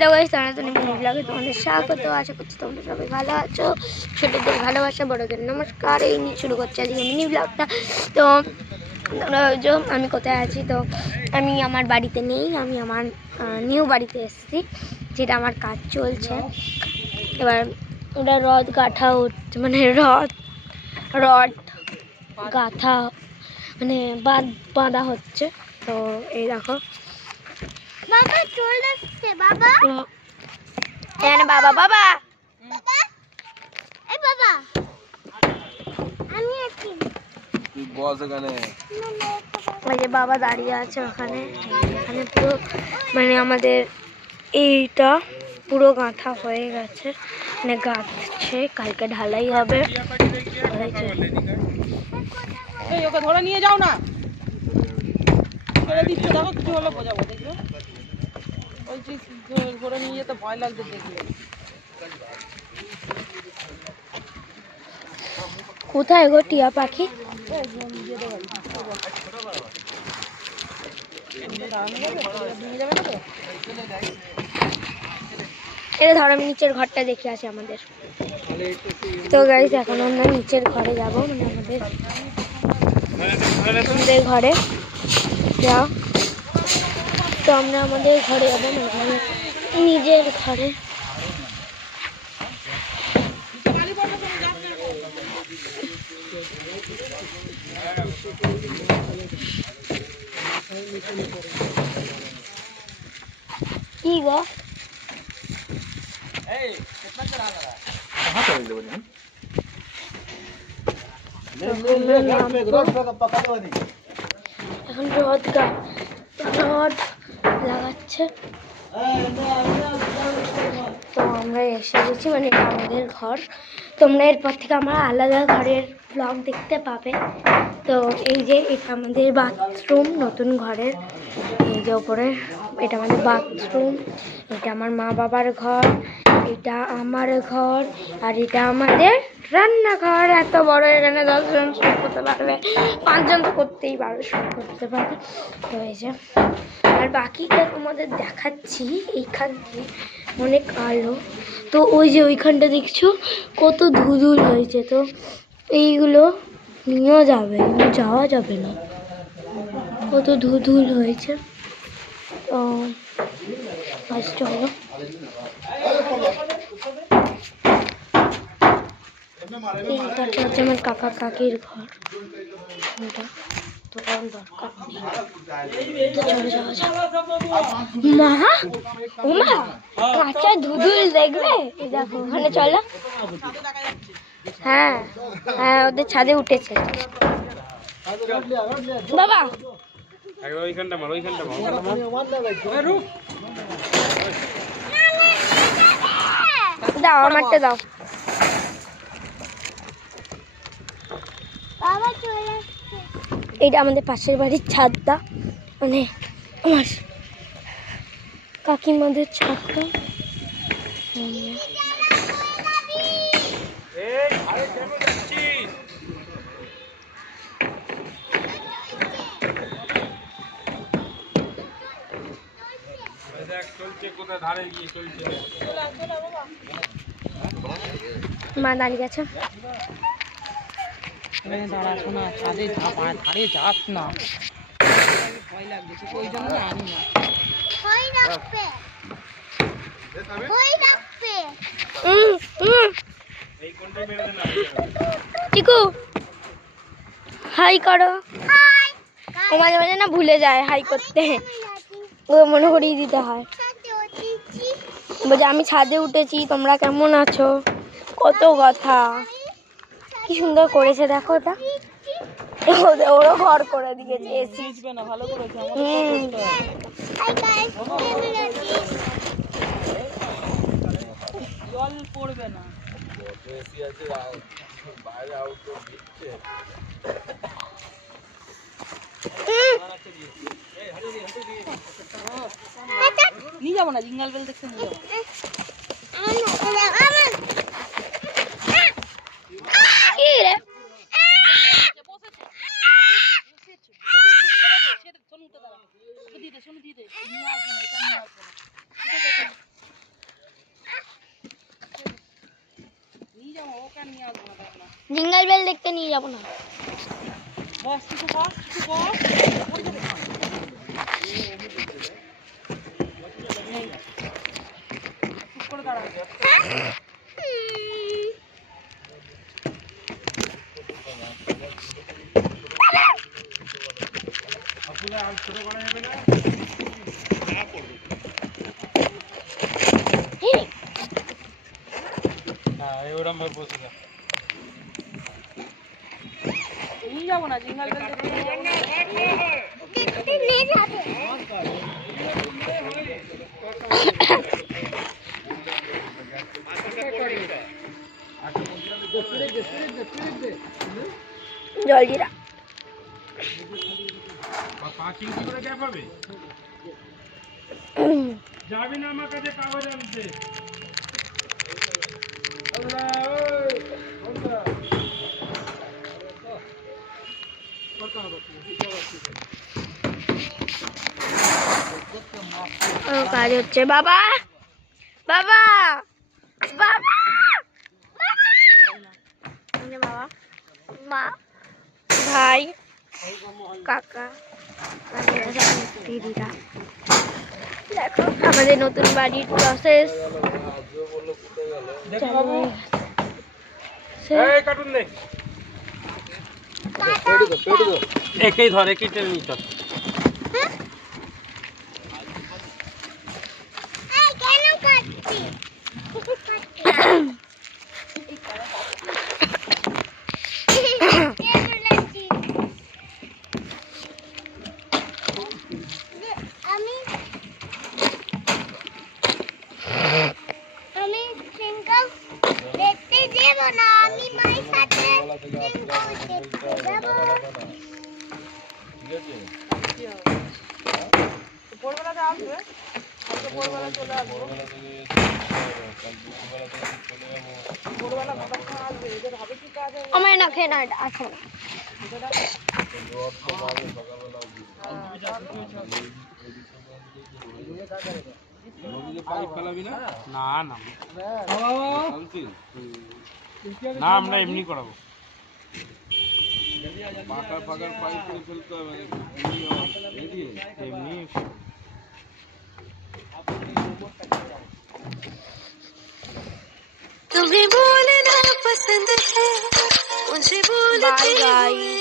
Hello guys, সনাতন mini ব্লগে তোমাদের স্বাগত। আশা করছি তোমরা সবাই ভালো আছো। ছোটদের ভালোবাসা, বড়দের নমস্কার। এই নিয়ে শুরু করছি আজকে মিনি ব্লগটা। তো তোমরা আমি কোথায় আছি, তো আমি আমার বাড়িতে নেই, আমি আমার নিউ বাড়িতে এসেছি, যেটা আমার কাজ চলছে। এবার ওটা রড গাঁথা হচ্ছে, মানে রড গাঁথা মানে বাঁধা হচ্ছে। তো এই দেখো বাবা চলে আসছে। বাবা বাবা বাবা এই বাবা আমি আছি, তুই বস এখানে। ওই যে বাবা দাঁড়িয়ে আছে ওখানে। এখানে পুরো মানে আমাদের এইটা পুরো গাঁথা হয়ে গেছে, মানে গাঁথছে, কালকে ঢালাই হবে। এই ওকে ধরে নিয়ে যাও না, ছেড়ে দিচ্ছে, দেখো কিছু হলে বোঝাবো, দেখবে ওই যে ধরে নিয়ে যেতে ভয় লাগছে দেখলে। কোথায় গো টিয়া পাখি? এটা ধরো, আমি নিচের ঘরটা দেখে আসি আমাদের। তো গাইস এখন আমরা নিচের ঘরে যাব, মানে আমাদের ঘরে যাও। তো আমরা আমাদের ঘরে যাবো, মানে নিজের ঘরে। কি গো এখন রড লাগাচ্ছে। তো আমরা এসে গেছি, মানে এটা আমাদের ঘর। তোমরা এরপর থেকে আমরা আলাদা ঘরের ব্লগ দেখতে পাবে। তো এই যে এটা আমাদের বাথরুম, নতুন ঘরের। এই যে ওপরে এটা আমাদের বাথরুম, এটা আমার মা বাবার ঘর, এটা আমার ঘর, আর এটা আমাদের রান্নাঘর। এত বড়, এখানে 10 জন শুট করতে পারবে, 5 জন তো করতেই পারবে, শুট করতে পারবে। তো এই যে আর বাকিটা তোমাদের দেখাচ্ছি। এইখান থেকে অনেক আলো, তো ওই যে ওইখানটা দেখছো কত ধুধুল হয়েছে। তো এইগুলো নিয়েও যাওয়া যাবে না, কত ধুধুল হয়েছে। তো চলো, এই ঘরটা হচ্ছে আমার কাকা কাকির ঘর। এটা তো কোন দরকার নেই, তো চলে যাওয়া যাক। মা ও মা, কাঁচা ধুধুল দেখবে? এই দেখো ওখানে, চলো। হ্যাঁ হ্যাঁ, ওদের ছাদে উঠেছে বাবা। দাও আমারটা দাও। এইটা আমাদের পাশের বাড়ির ছাদটা, মানে আমার কাকিমাদের ছাদটা। মা দাঁড়িয়ে গেছে। ছাদে ধারে যাস না, ভয় লাগছে, ওই জন্য আনি না। চিকু হাই করো। ও মাঝে মাঝে না ভুলে যায় হাই করতে, ও মনে করিয়ে দিতে হয়। বলছে আমি ছাদে উঠেছি, তোমরা কেমন আছো, কত কথা। কি সুন্দর করেছে দেখো, ওটা ওরও ঘর করে দিয়েছে, এসি। ভালো করেছে, জল পড়বে না। নিয়ে যাবো না, জিঙ্গাল বেল দেখতে নিয়ে যাবো। টাকা নিয়ে আসবো না, দেখ না। জিঙ্গল বেল দেখতে নিয়ে যাবো না। বস কিছু বস, কিছু বস। নেই। চুপ করে দাঁড়া। নিয়ে যাবো না, জিঙ্গল বেল দেখতে নিয়ে যাবো না। জলজিরা যাবি না আমার কাছে কাগজ আনতে। কাজ হচ্ছে। বাবা বাবা বাবা বাবা মা ভাই কাকা দিদিরা, দেখো আমাদের নতুন বাড়ির প্রসেস। একেই ধর, একেই টেনে নিতে হবে। আমি সিঙ্গেল দেখতে যাব না, আমি মায়ের সাথে সিঙ্গেল দেখতে যাব। ভোরবেলাতে আসবে, কালকে ভোরবেলা চলে আসবো। ভোরবেলা কটার সময় আসবে? এদের হবে কি কাজ? আমার না খেয়ে না, এটা আছে না। না না না, আমরা এমনি করাবো। এমনি तुम्हें बोलना पसंद है, मुझे बोलते बाय गाइस।